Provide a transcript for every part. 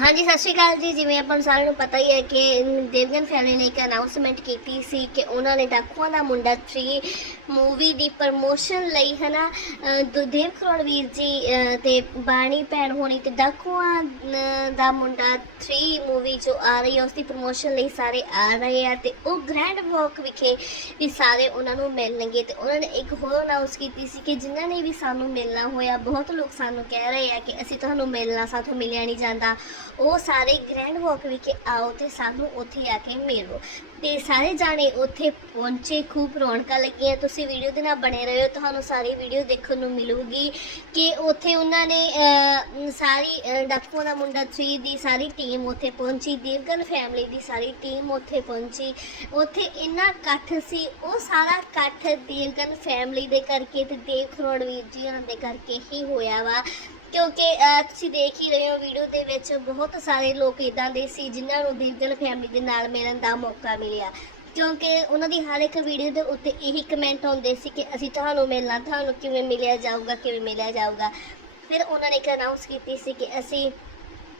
ਹਾਂਜੀ ਸਤਿ ਸ਼੍ਰੀ ਅਕਾਲ ਜੀ। ਜਿਵੇਂ ਆਪਾਂ ਨੂੰ ਸਾਰਿਆਂ ਨੂੰ ਪਤਾ ਹੀ ਹੈ ਕਿ ਦੇਵਗਨ ਫੈਮਿਲੀ ਨੇ ਇੱਕ ਅਨਾਉਂਸਮੈਂਟ ਕੀਤੀ ਸੀ ਕਿ ਉਹਨਾਂ ਨੇ ਡਾਕੂਆਂ ਦਾ ਮੁੰਡਾ 3 ਮੂਵੀ ਦੀ ਪ੍ਰਮੋਸ਼ਨ ਲਈ ਹਨਾ? ਅਹ, ਦੁਦੇਵ ਕਰੋੜਵੀਰ ਜੀ ਅਹ, ਤੇ ਬਾਣੀ ਭੈਣ ਹੋਣੀ ਤੇ ਡਾਕੂਆਂ ਦਾ ਮੁੰਡਾ 3 ਮੂਵੀ ਜੋ ਆ ਰਹੀ ਹੈ ਉਸ ਦੀ ਪ੍ਰਮੋਸ਼ਨ ਲਈ ਸਾਰੇ ਆ ਰਹੇ ਆ ਤੇ ਉਹ ਗ੍ਰੈਂਡ ਵਾਕ ਵਿਖੇ ਵੀ ਸਾਰੇ ਉਹਨਾਂ ਨੂੰ ਮਿਲਣਗੇ ਤੇ ਉਹਨਾਂ ਨੇ ਇੱਕ ਹੋਰ ਅਨਾਉਂਸ ਕੀਤੀ ਸੀ ਕਿ ਜਿਨ੍ਹਾਂ ਨੇ ਵੀ ਸਾਨੂੰ ਮਿਲਣਾ ਹੋਇਆ ਬਹੁਤ ਲੋਕ ਸਾਨੂੰ ਕਹਿ ਰਹੇ ਆ ਕਿ ਅਸੀਂ ਤੁਹਾਨੂੰ ਮਿਲਣਾ ਸਾਥੋਂ ਮਿਲਿਆ ਨਹੀਂ ਜਾਂਦਾ। ਉਹ ਸਾਰੇ ਗ੍ਰੈਂਡ ਵਾਕ ਵਿਖੇ ਆਓ ਤੇ ਸਾਨੂੰ ਉੱਥੇ ਆ ਕੇ ਮਿਲੋ। ਤੇ ਸਾਰੇ ਜਾਣੇ ਉੱਥੇ ਪਹੁੰਚੇ ਖੂਬ ਰੌਣਕਾਂ ਲੱਗੀਆਂ। ਤੁਸੀਂ ਵੀਡੀਓ ਦੇ ਨਾਲ ਬਣੇ ਰਹੋ ਤੁਹਾਨੂੰ ਸਾਰੀ ਵੀਡੀਓ ਦੇਖਣ ਨੂੰ ਮਿਲੂਗੀ ਕਿ ਉੱਥੇ ਉਹਨਾਂ ਨੇ ਸਾਰੀ ਅਹ, ਦਾ ਮੁੰਡਾ 3 ਦੀ ਸਾਰੀ ਟੀਮ ਉੱਥੇ ਪਹੁੰਚੀ ਦੇਵਗਨ ਫੈਮਿਲੀ ਦੀ ਸਾਰੀ ਟੀਮ ਉੱਥੇ ਪਹੁੰਚੀ। ਉੱਥੇ ਇੰਨਾ ਇਕੱਠ ਸੀ ਉਹ ਸਾਰਾ ਇਕੱਠ ਦੇਵਗਨ ਫੈਮਿਲੀ ਦੇ ਕਰਕੇ ਤੇ ਦੇਵ ਖਰੋੜਵੀਰ ਜੀ ਉਹਨਾਂ ਦੇ ਕਰਕੇ ਹੀ ਹੋਇਆ ਵਾ। ਕਿਉਂਕਿ ਅਹ, ਤੁਸੀਂ ਦੇਖ ਹੀ ਰਹੇ ਹੋ ਵੀਡੀਓ ਦੇ ਵਿੱਚ ਬਹੁਤ ਸਾਰੇ ਲੋਕ ਇਦਾਂ ਦੇ ਸੀ ਜਿਨ੍ਹਾਂ ਨੂੰ ਦੇਵਗਨ ਫੈਮਿਲੀ ਦੇ ਨਾਲ ਮਿਲਣ ਦਾ ਮੌਕਾ ਮਿਲਿਆ। ਕਿਉਂਕਿ ਉਹਨਾਂ ਦੀ ਹਰ ਇੱਕ ਵੀਡੀਓ ਦੇ ਉੱਤੇ ਇਹੀ ਕਮੈਂਟ ਆਉਂਦੇ ਸੀ ਕਿ ਅਸੀਂ ਤੁਹਾਨੂੰ ਮਿਲਣਾ ਤੁਹਾਨੂੰ ਕਿਵੇਂ ਮਿਲਿਆ ਜਾਊਗਾ ਕਿਵੇਂ ਮਿਲਿਆ ਜਾਊਗਾ। ਫਿਰ ਉਹਨਾਂ ਨੇ ਇੱਕ ਅਨਾਉਂਸ ਕੀਤੀ ਸੀ ਕਿ ਅਸੀਂ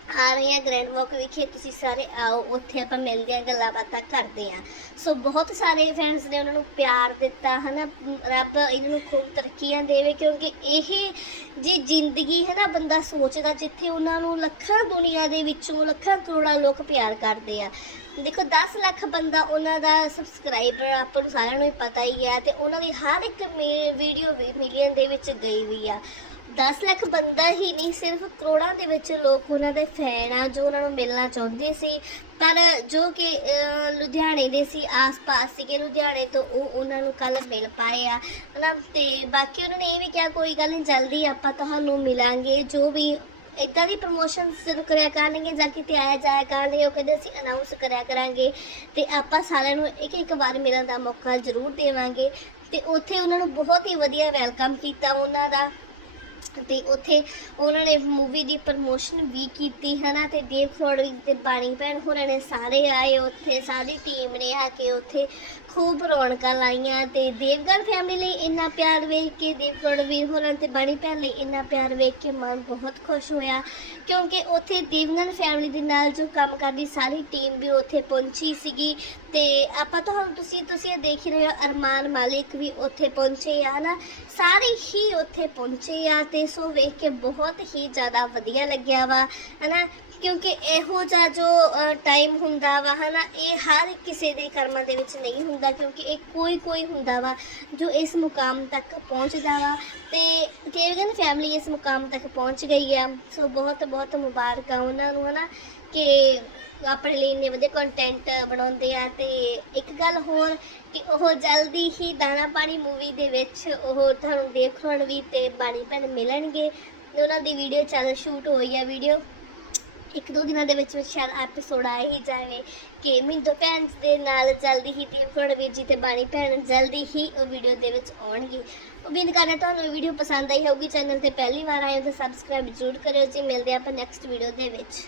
ਆ ਰਹੇ ਹਾਂ ਗ੍ਰੈਂਡ ਵਾਕ ਵਿਖੇ। ਤੁਸੀਂ ਸਾਰੇ ਆਓ, ਉੱਥੇ ਆਪਾਂ ਮਿਲਦੇ ਹਾਂ, ਗੱਲਾਂ ਬਾਤਾਂ ਕਰਦੇ ਹਾਂ। ਸੋ ਬਹੁਤ ਸਾਰੇ ਫੈਨਸ ਨੇ ਉਹਨਾਂ ਨੂੰ ਪਿਆਰ ਦਿੱਤਾ, ਹਨਾ? ਰੱਬ ਇਹਨਾਂ ਨੂੰ ਖੂਬ ਤਰੱਕੀਆਂ ਦੇਵੇ, ਕਿਉਂਕਿ ਇਹ ਜੀ ਜ਼ਿੰਦਗੀ ਹੈ ਨਾ ਬੰਦਾ ਸੋਚਦਾ ਜਿੱਥੇ ਉਹਨਾਂ ਨੂੰ ਲੱਖਾਂ ਦੁਨੀਆ ਦੇ ਵਿੱਚੋਂ ਲੱਖਾਂ ਕਰੋੜਾਂ ਲੋਕ ਪਿਆਰ ਕਰਦੇ ਆ। ਦੇਖੋ 10 ਲੱਖ ਬੰਦਾ ਉਹਨਾਂ ਦਾ ਸਬਸਕ੍ਰਾਈਬਰ ਆਪਾਂ ਨੂੰ ਸਾਰਿਆਂ ਨੂੰ ਹੀ ਪਤਾ ਹੀ ਹੈ ਤੇ ਉਹਨਾਂ ਦੀ ਹਰ ਇੱਕ ਵੀਡੀਓ ਵੀ ਮਿਲੀਅਨ ਦੇ ਵਿੱਚ ਗਈ ਵੀ ਆ। 10 ਲੱਖ ਬੰਦਾ ਹੀ ਨਹੀਂ, ਸਿਰਫ ਕਰੋੜਾਂ ਦੇ ਵਿੱਚ ਲੋਕ ਉਹਨਾਂ ਦੇ ਫੈਨ ਆ, ਜੋ ਉਹਨਾਂ ਨੂੰ ਮਿਲਣਾ ਚਾਹੁੰਦੇ ਸੀ। ਪਰ ਜੋ ਕਿ ਲੁਧਿਆਣੇ ਦੇ ਸੀ, ਆਸ-ਪਾਸ ਸੀਗੇ ਲੁਧਿਆਣੇ ਤੋਂ, ਉਹ ਉਹਨਾਂ ਨੂੰ ਕੱਲ ਮਿਲ ਪਾਏ ਆ। ਹਨਾ ਤੇ ਬਾਕੀ ਉਹਨਾਂ ਨੇ ਇਹ ਵੀ ਕਿਹਾ, ਕੋਈ ਗੱਲ ਨਹੀਂ ਜਲਦੀ ਆਪਾਂ ਤੁਹਾਨੂੰ ਮਿਲਾਂਗੇ। ਜੋ ਵੀ ਇਦਾਂ ਦੀ ਪ੍ਰੋਮੋਸ਼ਨ ਸ਼ੁਰੂ ਕਰਿਆ ਕਰਨਗੇ ਜਾਂ ਕਿਤੇ ਆਇਆ ਜਾਇਆ ਕਰਨਗੇ, ਉਹ ਕਹਿੰਦੇ ਅਸੀਂ ਅਨਾਉਂਸ ਕਰਿਆ ਕਰਾਂਗੇ। ਤੇ ਆਪਾਂ ਸਾਰਿਆਂ ਨੂੰ ਇੱਕ ਇੱਕ ਵਾਰ ਮਿਲਣ ਦਾ ਮੌਕਾ ਜ਼ਰੂਰ ਦੇਵਾਂਗੇ। ਤੇ ਉੱਥੇ ਉਹਨਾਂ ਨੂੰ ਬਹੁਤ ਹੀ ਵਧੀਆ ਵੈਲਕਮ ਕੀਤਾ ਉਹਨਾਂ ਦਾ। ਤੇ ਉੱਥੇ ਉਹਨਾਂ ਨੇ ਮੂਵੀ ਦੀ ਪ੍ਰਮੋਸ਼ਨ ਵੀ ਕੀਤੀ, ਹਨਾ, ਤੇ ਦੇਵ ਖਰੋੜਵੀ ਤੇ ਬਾਣੀ ਭੈਣ ਹੋਰਾਂ ਨੇ ਸਾਰੇ ਆਏ ਉੱਥੇ, ਸਾਰੀ ਟੀਮ ਨੇ ਆ ਕੇ ਉੱਥੇ ਖੂਬ ਰੌਣਕਾਂ ਲਾਈਆਂ ਤੇ ਦੇਵਗਨ ਫੈਮਿਲੀ ਲਈ ਇੰਨਾ ਪਿਆਰ ਵੇਖ ਕੇ ਦੇਵ ਵੀਰ ਹੋਰਾਂ ਤੇ ਬਾਣੀ ਭੈਣ ਲਈ ਇੰਨਾ ਪਿਆਰ ਵੇਖ ਕੇ ਮਨ ਬਹੁਤ ਖੁਸ਼ ਹੋਇਆ, ਕਿਉਂਕਿ ਉੱਥੇ ਦੇਵਗਨ ਫੈਮਿਲੀ ਦੇ ਨਾਲ ਜੋ ਕੰਮ ਕਰਦੀ ਸਾਰੀ ਟੀਮ ਵੀ ਉੱਥੇ ਪਹੁੰਚੀ ਸੀਗੀ ਤੇ ਆਪਾਂ ਤੁਹਾਨੂੰ ਤੁਸੀਂ ਤੁਸੀਂ ਇਹ ਦੇਖ ਰਹੇ ਹੋ ਅਰਮਾਨ ਮਾਲਿਕ ਵੀ ਉੱਥੇ ਪਹੁੰਚੇ ਆ ਨਾ ਸਾਰੇ ਹੀ ਉੱਥੇ ਪਹੁੰਚੇ ਆ ਤੇ ਸੋ ਵੇਖ ਕੇ ਬਹੁਤ ਹੀ ਜ਼ਿਆਦਾ ਵਧੀਆ ਲੱਗਿਆ ਵਾ, ਹਨਾ? ਕਿਉਂਕਿ ਇਹੋ ਜਿਹਾ ਜੋ ਟਾਈਮ ਹੁੰਦਾ ਵਾ, ਹਨਾ, ਇਹ ਹਰ ਕਿਸੇ ਦੇ ਕਰਮਾਂ ਦੇ ਵਿੱਚ ਨਹੀਂ ਹੁੰਦਾ, ਕਿਉਂਕਿ ਇਹ ਕੋਈ ਕੋਈ ਹੁੰਦਾ ਵਾ ਜੋ ਇਸ ਮੁਕਾਮ ਤੱਕ ਪਹੁੰਚਦਾ ਵਾ। ਤੇ ਦੇਵਗਨ ਫੈਮਿਲੀ ਇਸ ਮੁਕਾਮ ਤੱਕ ਪਹੁੰਚ ਗਈ ਆ। ਸੋ ਬਹੁਤ ਬਹੁਤ ਮੁਬਾਰਕਾਂ ਉਹਨਾਂ ਨੂੰ, ਹਨਾ? ਕਿ ਆਪਣੇ ਲਈ ਇੰਨੇ ਵਧੀਆ ਕੰਟੈਂਟ ਬਣਾਉਂਦੇ ਆ ਤੇ ਇੱਕ ਗੱਲ ਹੋਰ ਕਿ ਉਹ ਜਲਦੀ ਹੀ ਦਾਣਾ ਪਾਣੀ ਮੂਵੀ ਦੇ ਵਿੱਚ ਉਹ ਤੁਹਾਨੂੰ ਦੇਖਣ ਵੀ ਤੇ ਬਾਣੀ ਭੈਣ ਮਿਲਣਗੇ ਉਹਨਾਂ ਦੀ ਵੀਡੀਓ ਚੱਲ ਸ਼ੂਟ ਹੋਈ ਆ ਵੀਡੀਓ ਇੱਕ ਦੋ ਦਿਨਾਂ ਦੇ ਵਿੱਚ ਵਿੱਚ ਸ਼ਾਇਦ ਐਪੀਸੋਡ ਆ ਹੀ ਜਾਵੇ ਕਿ ਮਿੰਦੋ ਭੈਣ ਦੇ ਨਾਲ ਜਲਦੀ ਹੀ ਦੀਪਕੜ ਵੀਰ ਜੀ ਤੇ ਬਾਣੀ ਭੈਣ ਜਲਦੀ ਹੀ ਉਹ ਵੀਡੀਓ ਦੇ ਵਿੱਚ ਆਉਣਗੇ। ਉਮੀਦ ਕਰਦਾ ਤੁਹਾਨੂੰ ਇਹ ਵੀਡੀਓ ਪਸੰਦ ਆਈ ਹੋਊਗੀ। ਚੈਨਲ ਤੇ ਪਹਿਲੀ ਵਾਰ ਆਏ ਹੋ ਤਾਂ ਸਬਸਕ੍ਰਾਈਬ ਜ਼ਰੂਰ ਕਰਿਓ ਜੀ। ਮਿਲਦੇ ਆਪਾਂ ਨੈਕਸਟ ਵੀਡੀਓ ਦੇ ਵਿੱਚ।